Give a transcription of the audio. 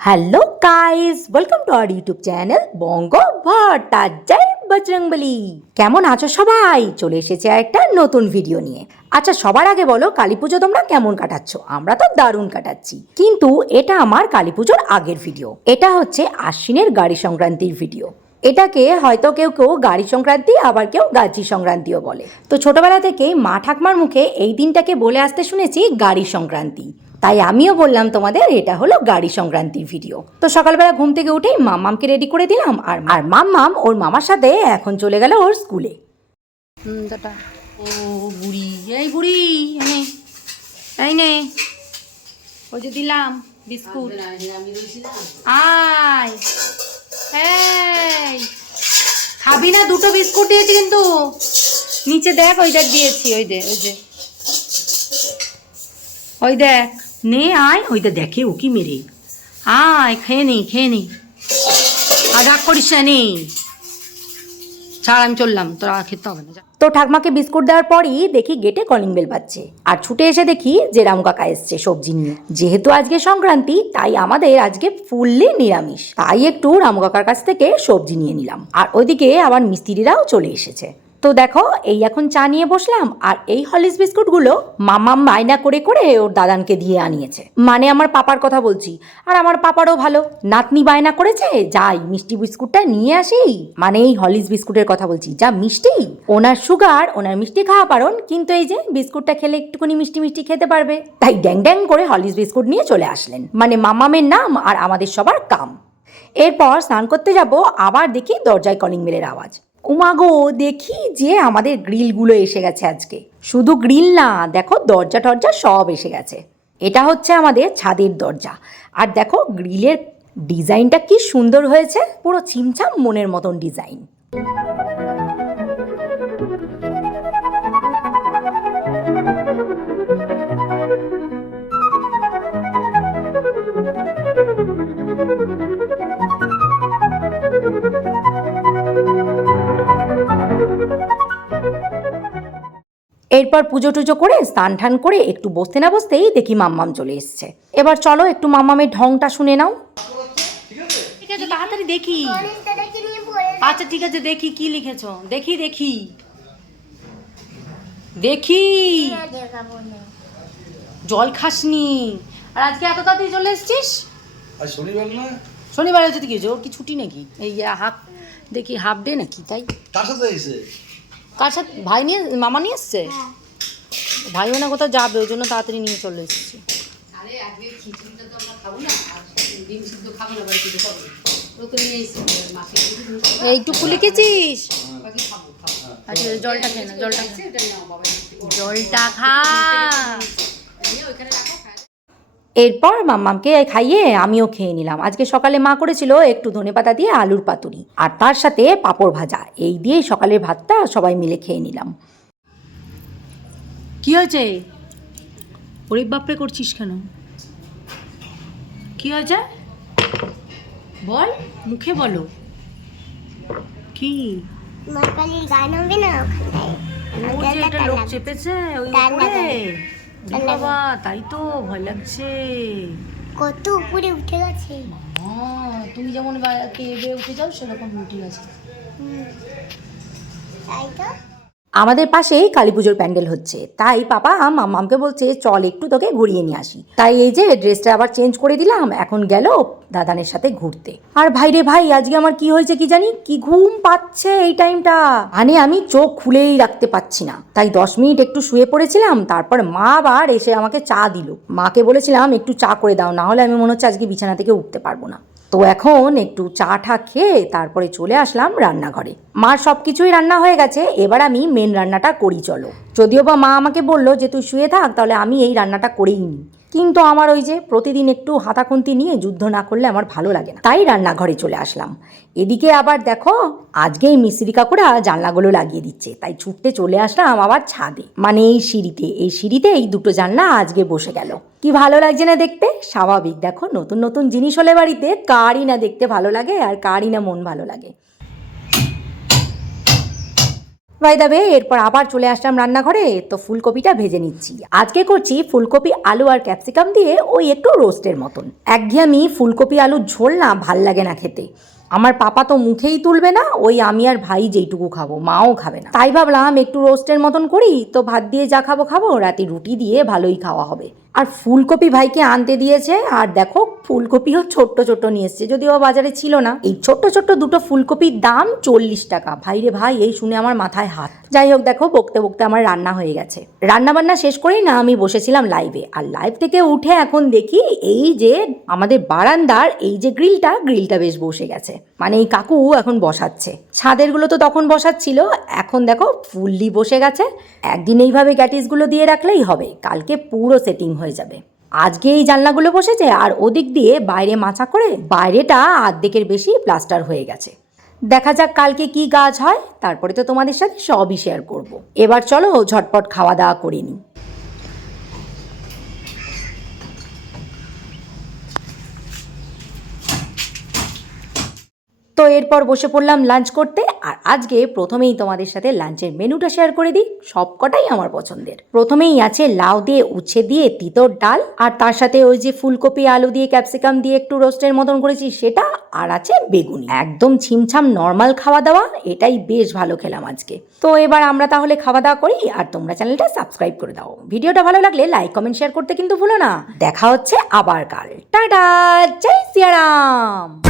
Hello guys welcome to our YouTube channel Banga Bhattacharya Bajrangbali কেমন আছো সবাই? চলে এসেছে একটা নতুন ভিডিও নিয়ে। আচ্ছা সবার আগে বলো, কালী পুজো তোমরা কেমন কাটাচ্ছ? আমরা তো দারুণ কাটাচ্ছি। কিন্তু এটা আমার কালী পুজোর আগের ভিডিও এটা হচ্ছে আশ্বিনের গাড়ি সংক্রান্তির ভিডিও এটাকে হয়তো কেউ কেউ গাড়ি সংক্রান্তি, আবার কেউ গাছি সংক্রান্তিও বলে। তো ছোটবেলা থেকে মা ঠাকমার মুখে এই দিনটাকে বলে আসতে শুনেছি গাড়ি সংক্রান্তি। তাই আমিও বললাম তোমাদের এটা হলো গাড়ি সংক্রান্তির ভিডিও তো সকালবেলা ঘুম থেকে উঠেই মাম্মামকে রেডি করে দিলাম আর আর মাম্মাম ওর মামার সাথে এখন চলে গেল ওর স্কুলে ও বুড়ি এই বুড়ি এই নে ওই যে দিলাম বিস্কুট। আয়। এই। খাবি না দুটো বিস্কুট দিয়েছি কিন্তু। নিচে দেখ ওই দেখ দিয়েছি ওই দে ওই যে ওই দেখ। নে আয় ওই দে দেখে ও কি মেরে। আয়, খেয়ে নি খেয়ে নি। আর রাগ করিস না, নে। ছাড়, আমি চললাম, তোরা খেতে হবে না তো ঠাকমাকে বিস্কুট দেওয়ার পরই দেখি গেটে কলিং বেল বাজছে। আর ছুটে এসে দেখি যে রামু কাকা এসছে সবজি নিয়ে। যেহেতু আজকে সংক্রান্তি, তাই আমাদের আজকে ফুললি নিরামিষ। তাই একটু রামু কাকার কাছ থেকে সবজি নিয়ে নিলাম। আর ওইদিকে আবার মিস্ত্রিরাও চলে এসেছে। তো দেখো, এই এখন চা নিয়ে বসলাম আর এই হলিস বিস্কুটগুলো মামাম মায়না করে করে ওর দাদানকে দিয়ে আনিয়েছে। মানে আমার পাপার কথা বলছি। আর আমার পাপারও ভালো। নাতনি বায়না করেছে, যাই মিষ্টি বিস্কুটটা নিয়ে আসি। মানে এই হলিস বিস্কুটের কথা বলছি। যা মিষ্টি, ওনার সুগার, ওনার মিষ্টি খাওয়া পারন কিন্তু এই যে বিস্কুটটা খেলে একটুখানি মিষ্টি মিষ্টি খেতে পারবে। তাই ড্যাং ড্যাং করে হলিস বিস্কুট নিয়ে চলে আসলেন। মানে মামামের নাম আর আমাদের সবার কাম। এরপর স্নান করতে যাব, আবার দেখি দরজায় কলিং বেলের আওয়াজ। উমাগো দেখি যে আমাদের গ্রিলগুলো এসে গেছে আজকে। শুধু গ্রিল না, দেখো দরজা টরজা সব এসে গেছে। এটা হচ্ছে আমাদের ছাদের দরজা। আর দেখো গ্রিলের ডিজাইনটা কি সুন্দর হয়েছে, পুরো ছিমছাম মনের মতন ডিজাইন। এরপর পুজো টুজো করে স্নান টান করে একটু বসতে না বসতেই দেখি মাম্মাম চলে এসছে। এবার চলো একটু মাম্মামের ঢংটা শুনে নাও। ঠিক আছে তাড়াতাড়ি দেখি। আচ্ছা ঠিক আছে দেখি কি লিখেছো। দেখি দেখি। দেখি। জল খাসনি। আর আজকে এত তাড়াতাড়ি চলে এসছিস? আজ শনিবার না? শনিবার হচ্ছে কি? ওর কি ছুটি নাকি? এই হাফ দেখি হাফ ডে নাকি তাই? কার সাথে এসে কার সাথে? ভাই নিয়ে মামা নিয়ে এসছে? ভাইও না কোথাও যাবে ওই জন্য তাড়াতাড়ি নিয়ে চলে এসেছে। এইটুকু লিখেছিস আচ্ছা জলটা খেয়ে না জলটা খা। জলটা খা। এরপর মাম্মামকে খাইয়ে আমিও খেয়ে নিলাম। আজকে সকালে মা করেছিল একটু ধনেপাতা দিয়ে আলুর পাতুরি আর তার সাথে পাঁপড় ভাজা। এই দিয়ে সকালের ভাতটা সবাই মিলে খেয়ে নিলাম। কি হয়েছে? ওরে বাপরে করছিস কেন? কি হয়েছে? বল মুখে বলো। কি? মা গান হবে না ওখানটায়। ও একটা লোক চেপেছে ওই বাবা তাই তো ভয় লাগছে। কত উপরে উঠে গেছে। তুমি যেমন বা- কেবে উঠে যাও সেরকম উঠে গেছে। তাই তো। আমাদের পাশেই কালী পুজোর প্যান্ডেল হচ্ছে। তাই পাপা মাম্মামকে বলছে, চল একটু তোকে ঘুরিয়ে নিয়ে আসি। তাই এই যে ড্রেসটা আবার চেঞ্জ করে দিলাম, এখন গেল দাদানের সাথে ঘুরতে। আর ভাই রে ভাই, আজকে আমার কি হয়েছে কি জানি? কি ঘুম পাচ্ছে এই টাইমটা মানে আমি চোখ খুলেই রাখতে পাচ্ছি না। তাই দশ মিনিট একটু শুয়ে পড়েছিলাম, তারপর মা আবার এসে আমাকে চা দিল। মাকে বলেছিলাম, একটু চা করে দাও, না হলে আমি মনে হচ্ছে আজকে বিছানা থেকে উঠতে পারব না। তো এখন একটু চা ঠা খেয়ে তারপরে চলে আসলাম রান্নাঘরে। মার সব কিছুই রান্না হয়ে গেছে, এবার আমি মেন রান্নাটা করি, চলো। যদিও বা মা আমাকে বলল যে, তুই শুয়ে থাক, তাহলে আমি এই রান্নাটা করেই নিই। কিন্তু আমার ওই যে প্রতিদিন একটু হাতাখুন্তি নিয়ে যুদ্ধ না করলে আমার ভালো লাগে না। তাই রান্নাঘরে চলে আসলাম। এদিকে আবার দেখো আজকে এই মিস্ত্রি কাকুরা জানলাগুলো লাগিয়ে দিচ্ছে। তাই ছুটতে চলে আসলাম আবার ছাদে। মানে এই সিঁড়িতে। এই সিঁড়িতে এই দুটো জানলা আজকে বসে গেল। কি ভালো লাগছে না দেখতে? স্বাভাবিক। দেখো, নতুন নতুন জিনিস হলে বাড়িতে কারই না দেখতে ভালো লাগে আর কারই না মন ভালো লাগে। বাই দা এরপর আবার চলে আসলাম রান্নাঘরে, তো ফুলকপিটা ভেজে নিচ্ছি। আজকে করছি ফুলকপি, আলু আর ক্যাপসিকাম দিয়ে ওই একটু রোস্টের মতন। একঘেয়েমি ফুলকপি আলুর ঝোল না, ভালো লাগে না খেতে। আমার পাপা তো মুখেই তুলবে না, ওই আমি আর ভাই যেইটুকু খাব, মাও খাবে না। তাই ভাবলাম একটু রোস্টের মতন করি, তো ভাত দিয়ে যা খাব খাব, রাতে রুটি দিয়ে ভালোই খাওয়া হবে। আর ফুলকপি ভাইকে আনতে দিয়েছে, আর দেখো ফুলকপিও ছোট্ট ছোট্ট নিয়ে এসছে, যদিও বাজারে ছিল না। এই ছোট্ট ছোট্ট দুটো ফুলকপির দাম চল্লিশ টাকা। ভাই রে ভাই, এই শুনে আমার মাথায় হাত। যাই হোক, দেখো বকতে বকতে আমার রান্না হয়ে গেছে। রান্না বান্না শেষ করেই না, আমি বসেছিলাম লাইভে আর লাইভ থেকে উঠে এখন দেখি এই যে আমাদের বারান্দার এই যে গ্রিলটা গ্রিলটা বেশ বসে গেছে। মানে এই কাকু এখন বসাচ্ছে। ছাদেরগুলো তো তখন বসাচ্ছিল, এখন দেখো ফুললি বসে গেছে। একদিন এইভাবে গ্যাটিসগুলো দিয়ে রাখলেই হবে। কালকে পুরো সেটিং হয়ে যাবে। আজকে এই জানলাগুলো বসেছে আর ওদিক দিয়ে বাইরে মাচা করে বাইরেটা আর্ধেকের বেশি প্লাস্টার হয়ে গেছে। দেখা যাক কালকে কি গাছ হয়, তারপরে তো তোমাদের সাথে সবই শেয়ার করব। এবার চলো ঝটপট খাওয়া দাওয়া করে নিই তো এরপর বসে পড়লাম লাঞ্চ করতে। আর আজকে প্রথমেই তোমাদের সাথে লাঞ্চের মেনুটা শেয়ার করে দিই। সবকটাই আমার পছন্দের। প্রথমেই আছে লাউ দিয়ে উচ্ছে দিয়ে তিতর ডাল। আর তার সাথে ওই যে ফুলকপি, আলু দিয়ে ক্যাপসিকাম দিয়ে একটু রোস্টের মতন করেছি সেটা। আর আছে বেগুনি। একদম ছিমছাম নর্মাল খাওয়া দাওয়া এটাই বেশ ভালো খেলাম আজকে। তো এবার আমরা তাহলে খাওয়া দাওয়া করি। আর তোমরা চ্যানেলটা সাবস্ক্রাইব করে দাও। ভিডিওটা ভালো লাগলে লাইক কমেন্ট শেয়ার করতে কিন্তু ভুলো না। দেখা হচ্ছে আবার কাল। টাটা! জয় সিয়ারাম!